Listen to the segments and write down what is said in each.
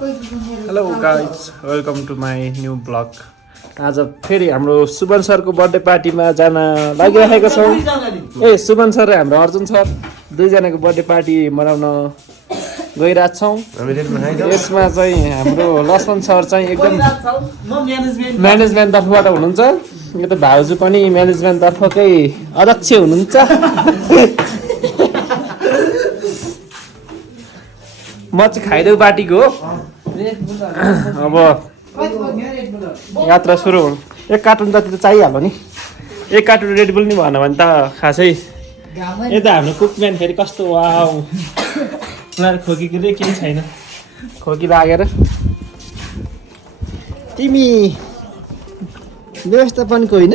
Hello guys welcome to my new blog. आज फेरि हाम्रो सुमन सरको बर्थडे पार्टीमा जान लागिरहेको छौँ। ए सुमन सर र हाम्रो अर्जुन सर दुईजनाको बर्थडे पार्टी मनाउन गइरहेको छौँ। यसमा चाहिँ हाम्रो लक्ष्मण सर चाहिँ एकदम म्यानेजमेन्ट तर्फबाट हुनुहुन्छ। यो त भाउजू पनि म्यानेजमेन्ट तर्फकै अध्यक्ष हुनुहुन्छ। म चाहिँ खाइदेऊ पार्टीको हो। अब यात्रा सुरु हुनु। एक कार्टुन जति त चाहिहाल्यो नि। एक कार्टुन रेडबुल नि भएन भने त खासै यता हाम्रो कुकम्यान फेरि कस्तो वाउ उनीहरू खोकी केही छैन। खोकी लागेर तिमी व्यवस्थापनको होइन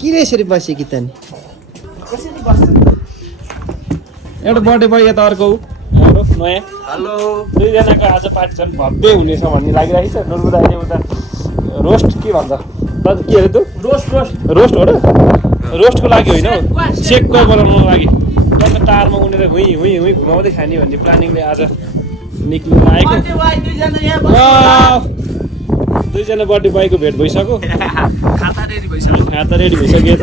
किन यसरी बस्यो कि त नि? एउटा बर्थडे भयो यता अर्को नयाँ। हेलो दुईजनाको आज पार्टी झन् भव्य हुनेछ भन्ने लागिरहेको छ। नुर्बु दाइले उता रोस्ट के भन्छ के अरे त्यो रोस्ट हो र रोस्टको लागि होइन हौ, सेकको बनाउनुको लागि। अन्त टारमा उनेर हुँ घुमाउँदै खाने भन्ने प्लानिङले आज निक्लिनु आएको। दुईजना बर्थडे बोयको भेट भइसक्यो। खाता रेडी भइसक्यो। त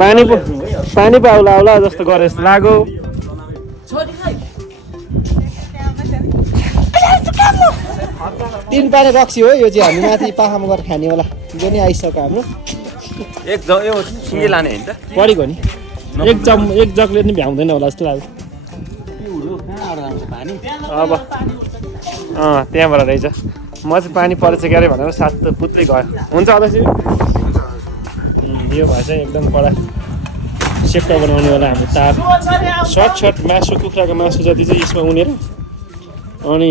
पानी पो आउला जस्तो गरे जस्तो लाग्यो। तिन पारे रक्सी हो यो चाहिँ हामी माथि पाखामा गएर खाने होला। जो नि आइसक्यो हाम्रो यो सिङ्गे लाने होइन त परेको नि। एक जगले नि भ्याउँदैन होला जस्तो लाग्यो। अब त्यहाँबाट रहेछ। म चाहिँ पानी परेछ क्यारे भनेर साथ त पुत्रै गयो। हुन्छ अध्यक्ष यो भए चाहिँ एकदम कडा सेक्का बनाउने होला। हाम्रो तार सर्ट मासु कुखुराको मासु जति चाहिँ यसमा उनेर अनि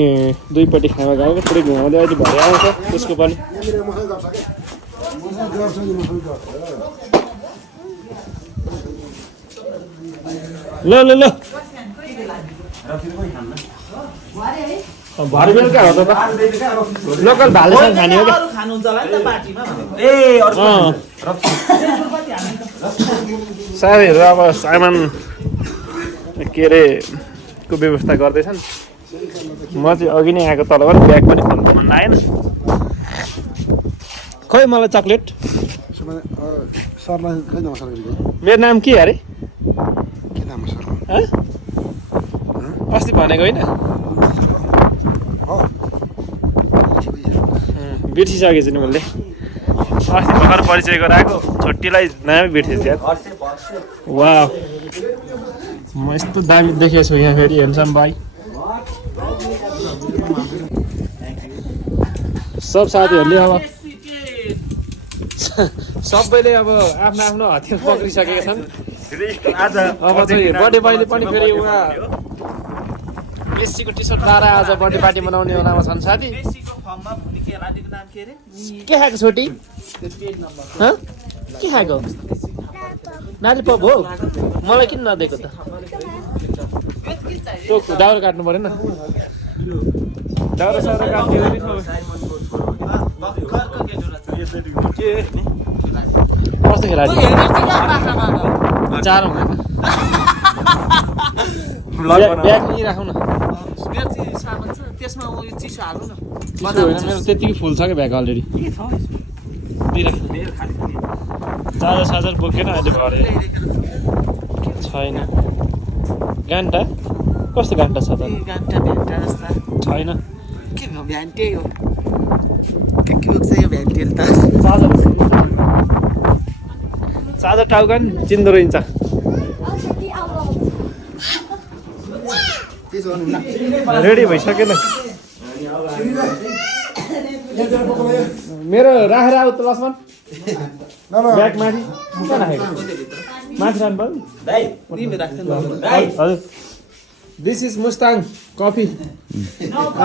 दुईपट्टि खाना गएको पुरै घुमाउँदै अहिले भरे आउँछ त्यसको पनि। ल भरे बेलुका हो त लोकल भालेसँग खाने हो क्या। साथीहरू अब सामान के अरे को व्यवस्था गर्दैछन्। म चाहिँ अघि नै आएको तलबाट ब्याग पनि खोल्नु मन लागेन। खोइ मलाई चक्लेट। मेरो नाम के अरे अस्ति भनेको होइन बिर्सिसकेछु नि मैले। अस्ति भर्खर परिचय गराएको छोटीलाई नामै बिर्सेछु यार। वाह म यस्तो दामी देखेको छु यहाँ फेरि हेर्छम भाइ। सब साथीहरूले अब सबैले अब आफ्नो हतियार पक्रिसकेका छन्। अब चाहिँ बर्थडे बोयले पनि फेरि एउटा मेस्सीको टी सर्ट लाएर आज बर्थडे पार्टी मनाउने बेलामा छन् साथी। के खाएको छोटी के खाएको नाली पप हो? मलाई किन नदिएको त? त्यो दाउरा काट्नु परेन? दाउरा साउरा काट्ने कस्तो खेलाडी चार ब्याग नि राखौँ न। मेरो त्यतिकै फुल छ क्या ब्याग अलरेडी। चार्जर बोकेन अहिले भरे छैन। घन्टा कस्तो घन्टा छ त? छैन चार्जर टाउका नि चिन्दो रहन्छ। रेडी भइसकेन मेरो। राखेर आऊ त लक्ष्मण ब्याग माथि कहाँ राखेको? माथि राख्नु पर्यो। हजुर दिस इज मुस्ताङ कफी।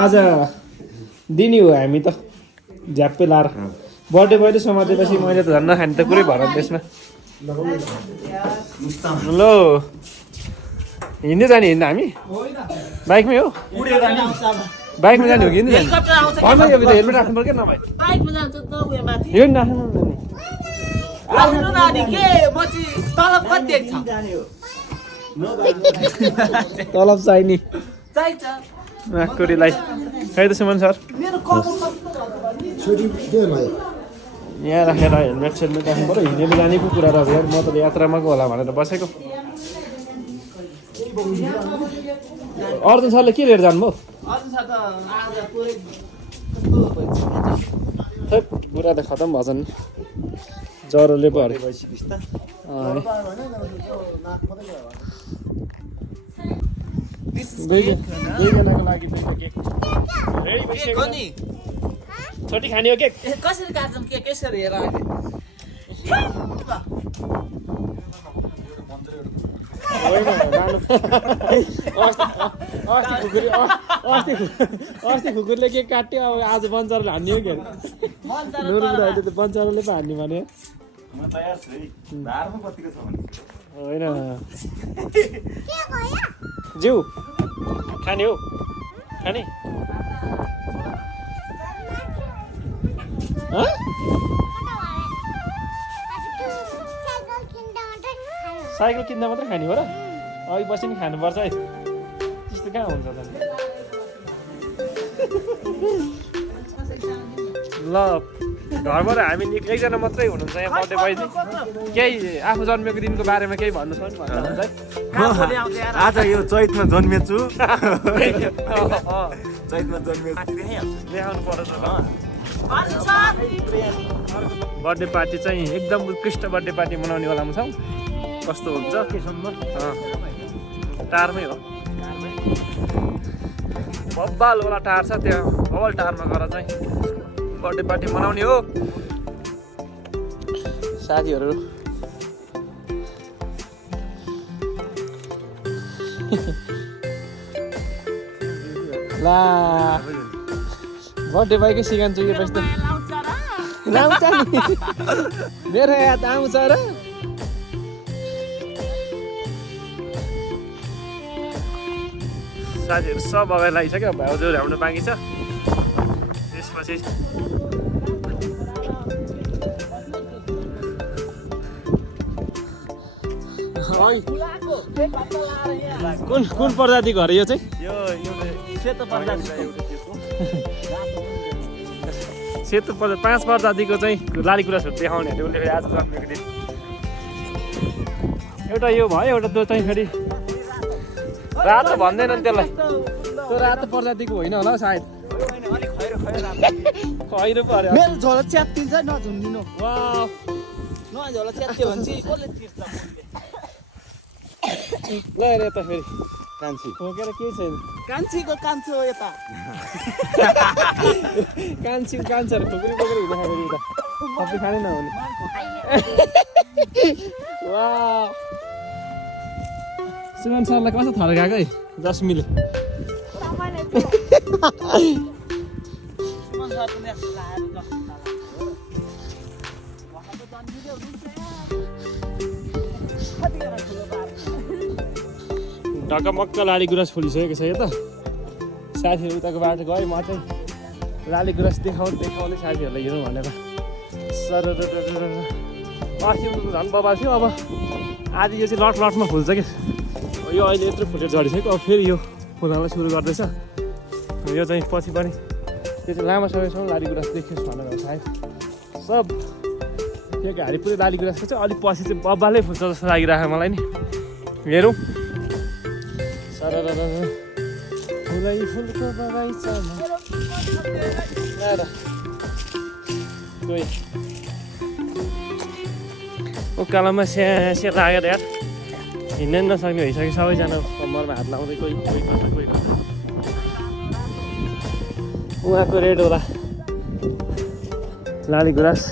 आज दिने हो हामी त झ्याप्पै लाएर। बर्थडे बोयले समातेपछि मैले त झन् नखाने त कुरै भएर त्यसमा। ल हिँड्दै जाने हामी बाइकमै हो? बाइकमा जाने हो कि हिँड्दै जाने? हेलमेट राख्नु पर्यो क्या नभए यो नि राख्नु तलब चाहिने नागकुरीलाई खै त सुमन सर यहाँ राखेर हेलमेट सेलमेट राख्नु पऱ्यो हिँडेर जाने पो कुरा रहेछ यार म त यात्रामा गयो होला भनेर बसेको अर्जुन सरले के लिएर जानुभयो थै कुरा त खतम भएछ नि ज्वरोले पो अरे दुईजनाको लागि दुईटा केक रेडी भइसक्यो नि छोटी खाने हो केक कसरी काट्छौँ के कसरी हेर अहिले अस्ति खुकुरले केक काट्यो अब आज बन्चरले हान्ने हो कि अहिले त बन्चरले पो हान्ने भने होइन ज्यू खाने हो खाने साइकल किन्दा मात्रै खाने हो र अघि बसी नि खानुपर्छ है त्यस्तो कहाँ हुन्छ त ल घरबाट हामी एकजना मात्रै हुनुहुन्छ यहाँ बर्थडे बहिनी केही आफू जन्मेको दिनको बारेमा केही भन्नु छ नि भन्नुहुन्छ है आज यो चैतमा जन्मेछु चैतमा जन्मेछु देखाउनु पर्छ बर्थडे पार्टी चाहिँ एकदम उत्कृष्ट बर्थडे पार्टी मनाउने बेलामा छौँ कस्तो हुन्छ टारमै हो बब्बालवाला टार छ त्यहाँ बब्बाल टारमा गएर चाहिँ बर्थडे पार्टी मनाउने हो साथीहरू ला बर्थडे बाइकै सिकान चुकेपछि त लाउँछ नि मेरो याद आउँछ र साथीहरू सब अगाडि लागिसक्यो भाउजूहरू हाम्रो बाँकी छ त्यसपछि कुन प्रजातिको अरे यो चाहिँ सेतो प्रजाति 5 प्रजातिको चाहिँ लालीगुराँसहरू देखाउने अरे उसले आज जन्मेको दिन एउटा यो भयो एउटा त्यो चाहिँ फेरि रातो भन्दैनन् त्यसलाई त्यो रातो प्रजातिको होइन होला सायद खैरो पो अरे मेरो झोला च्यातिन्छ नझुन्डिनु वाह झोला च्यात्यो भने चाहिँ कसले तिर्छ ल हेर यता फेरि कान्छी ठोकेर केही छैन कान्छीको कान्छो यता कान्छीहरू ठोकरी बोकेर हिँड्दा फेरि उता सबै खानै नहुने वाह सुमन सरलाई कस्तो थर गएको है जस्मीले ढकमक्क लाली गुराँस फुलिसकेको छ यो त साथीहरू उताको बाटो गयो म चाहिँ लाली गुराँस देखाउँदै साथीहरूलाई हिँडौँ भनेर सर अस्ति झन् बबाल थियो अब आधी यो चाहिँ लटमा फुल्छ कि यो अहिले यत्रो फुलेर झरिसक्यो अब फेरि यो फुल्नलाई सुरु गर्दैछ यो चाहिँ पछि पनि त्यो चाहिँ लामो समयसम्म लाली गुराँस देखियोस् भनेर हो सायद सब त्यो घारी पुरै लाली गुराँसको चाहिँ अलिक पछि चाहिँ बब्बालै फुल्छ जस्तो लागिरहेको मलाई नि हेरौँ फुलै फुलको बगैँचामा उकालोमा स्या लागेर यार हिँड्नै नसक्ने भइसक्यो सबैजना कम्मरमा हात लाउँदै कोही कता कोही कता उहाँको रेड होला लाली गुराँस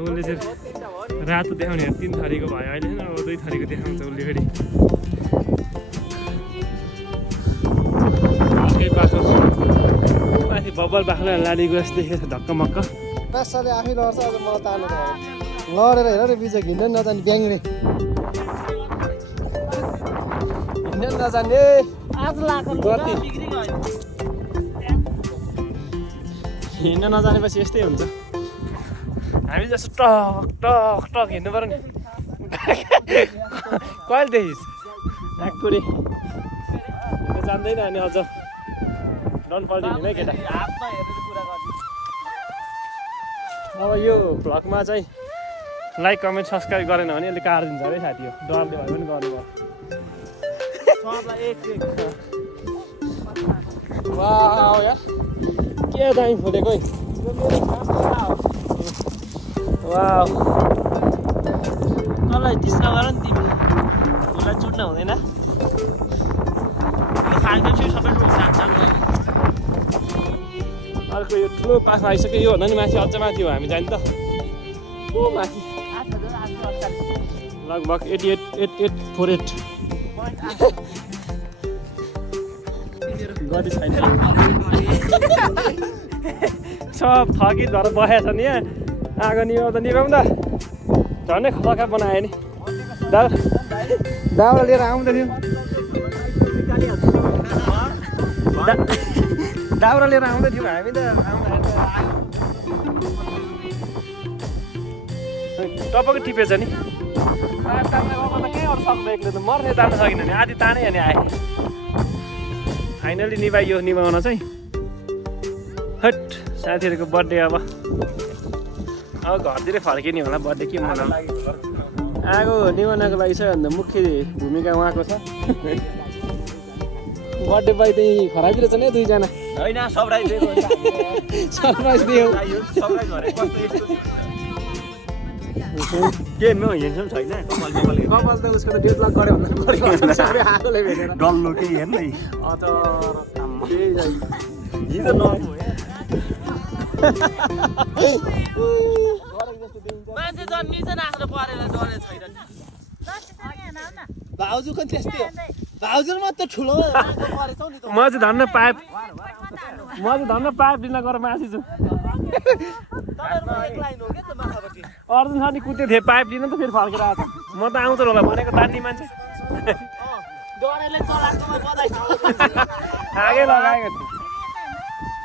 उसले चाहिँ रातो देखाउने 3 थरीको भयो अहिले अब 2 थरीको देखाउँछ उसले फेरि अर्कै बाख्रो माथि बब्बल बाख्रो लाली गुराँस देखेछ ढक्कमक्क बासाले आफै लड्छ अझ मलाई तानेर लडेर हेर नि बिचक हिँड्दै नजाने ब्याङ्रे हिँड्दै नजाने आज लाको गति बिग्री गयो हिँड्न नजानेपछि यस्तै हुन्छ हामी जस्तो टक टक टक हिँड्नु पर्यो नि कहिलेदेखि नागपुरी जान्दैन अनि अझ डन पल्टिने नै केटा हातमा हेरेर कुरा गर्नु अब यो भ्लगमा चाहिँ लाइक कमेन्ट सब्सक्राइब गरेन भने यसले काटिदिन्छ अरे साथी हो डरले भए पनि गर्नु सबलाई एक वाउ यार के दामी फुलेको है वाउ मलाई डिस नगर नि तिमी उसलाई चुट्न हुँदैन यो खालको चाहिँ सबै सानो अर्को यो ठुलो पाखा आइसक्यो यो भन्दा नि माथि अझ माथि हो हामी जाने त ओ माथि लगभग 8848 गति छैन सब थकित भएर बसेको छ नि यहाँ आगो निभाउ त निभाउँ त झन्डै खतका बनायो नि दाउरा लिएर आउँदै थियो दाउरा लिएर आउँदै थियौँ हामी त टपक्कै टिपेछ नि कहीँ अरू सक्नु एक्लै त मर्ने तान्न सकिन नि आधी तानै अनि आएँ फाइनली निभाइयो निभाउन चाहिँ हट साथीहरूको बर्थडे अब घरतिरै फर्किने होला बर्थडे के मनाउनु आगो निभाउनको लागि चाहिँ भन्दा मुख्य भूमिका उहाँको छ बर्थडे बाई चाहिँ खराबी रहेछ नि दुईजना होइन सरप्राइज दिएको सरप्राइज दियो सरप्राइज भरे कस्तो यस्तो के म हेर्छौँ छैन कपाल त उसको त डेभलप गऱ्यो भन्दा सबै आगोले भेटेर डल्लो केही हेर्न है हिजो नहुनु मान्छे जन्मिन्छ नि आफ्नो परेर डरे छैन भाउजूको त्यस्तै हो भाउजू मात्र ठुलो परेछौ नि त म चाहिँ धन्न पाइप दिन गएर माथि छु तपाईँहरुको एक लाइन हो के त माथापट्टि अर्जुन सर नि कुद्दै थिएँ पाइप लिन त फेरि फर्केर आएको म त आउँछ होला भनेको तान्ने मान्छे डरेले चलाएकोमा बधाई छ आगै लगाएको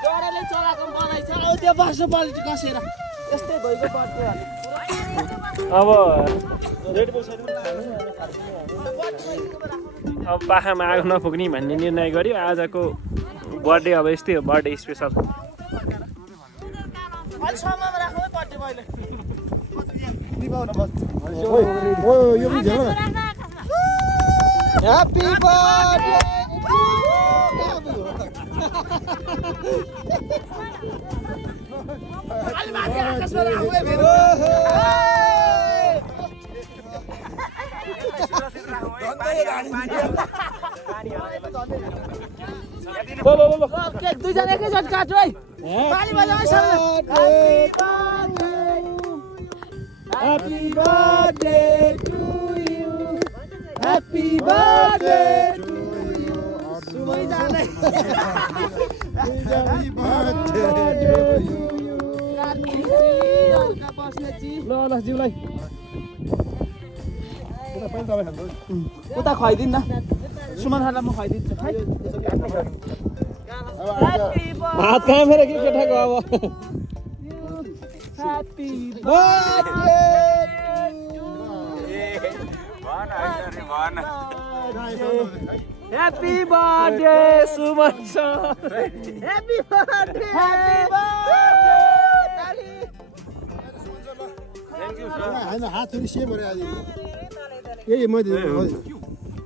डरेले चलाएको बधाई छ औ त्यो बासो पालिटी कसेर यस्तै भइगयो बर्थडे भने अब रेड बुल छैन अब पाखामा आगो नपुग्ने भन्ने निर्णय गर्यो आजको बर्थडे अब यस्तै हो बर्थडे स्पेसल अलि समयमा राखौ है बर्थडे मैले यो पनि झेल न ह्यापी बर्थडे अलि माथि आकाशमा राखौ है मेरो दुईजना एकैचोटि काट्नु है ताली बजाऊ है सबैले Happy birthday to you. Happy birthday to you. दुईजना Happy birthday to you. ल जिउलाई उता खुवाइदिनु न सुमन खाना म खुवाइदिन्छु हात कहाँ मेरो के केटाको अब happy happy birthday Suman sir happy birthday होइन हात थोरै सेभ भयो आज यही मैले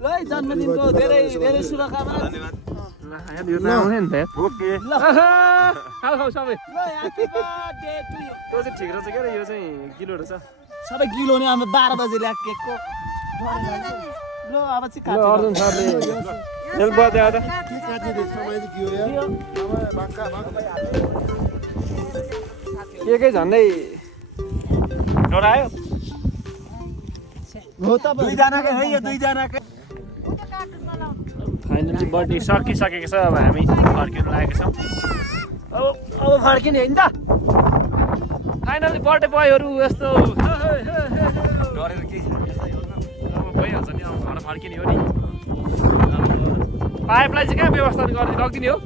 ल जन्मदिनको धेरै धेरै शुभकामना यो त आउने नि त ओके खाऊ सबै ल ह्यापी बर्थडे टु यु त्यो चाहिँ ठिक रहेछ क्या यो चाहिँ किलो रहेछ सबै किलो नि अब 12 बजे ल्याएको केकको ल अब चाहिँ ल अर्जुन सरले हेल्प गर्दै आउँदा के काट्ने रहेछ मैले दियो यार केकै झन्डै डरायो हो त दुईजनाकै है यो दुईजनाकै फाइनली बर्थडे सकिसकेको छ अब हामी फर्किनु लागेको छौँ अब फर्किने होइन त फाइनली बर्थडे बोयहरू यस्तो डरेर के अब भइहाल्छ नि अब घर फर्किने हो नि पाइपलाई चाहिँ कहाँ व्यवस्था गरिदिनु लगिदिने हो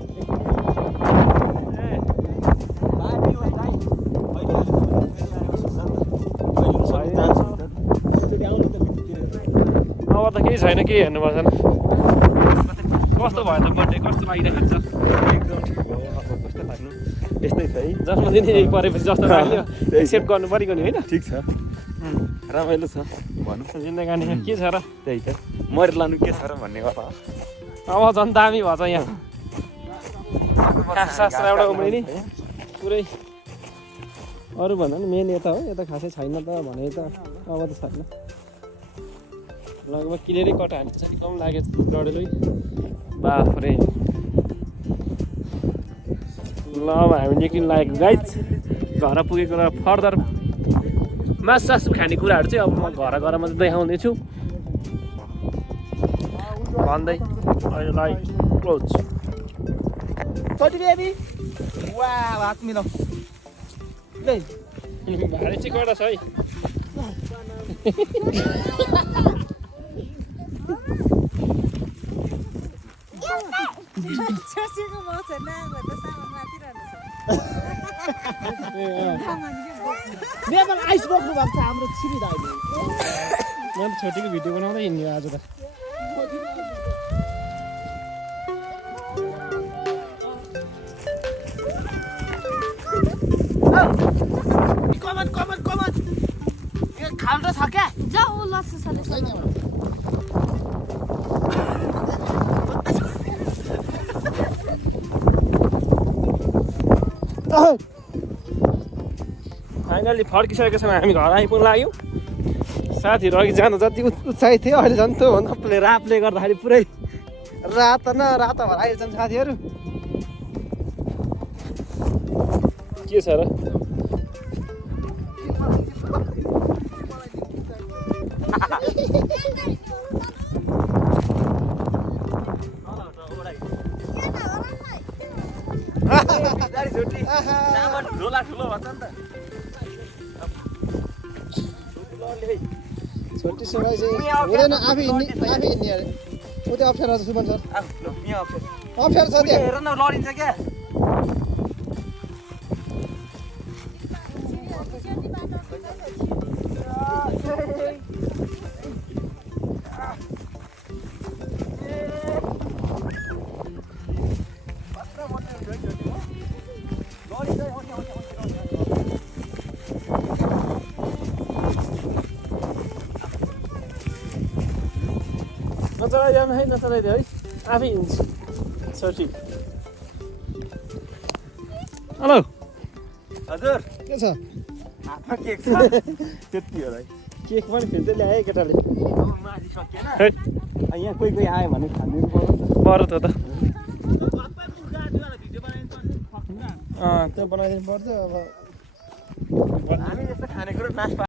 अब त केही छैन के हेर्नुपर्छ कस्तो भयो त बर्थडे कस्तो लागिरहेको छ एकदम ठिक भयो अब कस्तो लाग्नु यस्तै छ है जन्मदिन यही परेपछि जस्तो लाग्यो एक्सेप्ट गर्नु परेको नि होइन ठिक छ रमाइलो छ भनौँ जिन्दगानीमा के छ र त्यही त मरेर लानु के छ र भन्ने কথা अब झन् दामी भएछ यहाँ सास्रा एउटा उम्रिने पुरै अरू भन्दा नि मेन यता हो यता खासै छैन त भने त अब त छैन लगभग क्लियरै कटा हान्छ कम लाग्यो डढेलै बाफ्रे ल अब हामी निक्लिनु लागेको गाइज घर पुगेको र फर्दर मासु खानेकुराहरू चाहिँ अब म घर गएर मात्रै देखाउँदैछु भन्दै अहिले क्लोज छोटी बेबी वा हात मिलाऊ ले भारी चाहिँ कता छ है छोसीको मौछ नागो त सामान माथि रहन्छ मेरोमा आइस बोक्नु भएको छ हाम्रो छिरी दाइले मैले छोटीको भिडियो बनाउँदै हिँड्यो आज त कमन कमन कमन यो खाल्डो छ क्या जाऊ लस्सी सले फाइनली फर्किसकेको छौँ हामी घर आइपुग्नु लाग्यौँ साथीहरू अघि जान जति उत्साहित थियो अहिले झन् त्योभन्दा रातले गर्दाखेरि पुरै रात न रात भएर अहिले छन् साथीहरू के छ र झोला ठुलो भन्छ नि त छोटी सेवाई चाहिँ हुँदैन आफै हिँड्ने अरे ऊ त्यो अप्ठ्यारो छ सुमन सर अप्ठ्यारो छ त्यहाँ हेर न लडिन्छ क्या नचलाइरहनु है नचलाइदियो है आफै हिँड्छु छोटी हेलो हजुर के छ हातमा केक छ त्यति हो है केक पनि फिर्दै ल्याएँ केटाले माथि सकिएन है यहाँ कोही कोही आयो भने खानु बरु त त्यो बनाइदिनु पर्छ अब हामी यस्तो खानेकुरो नास्ता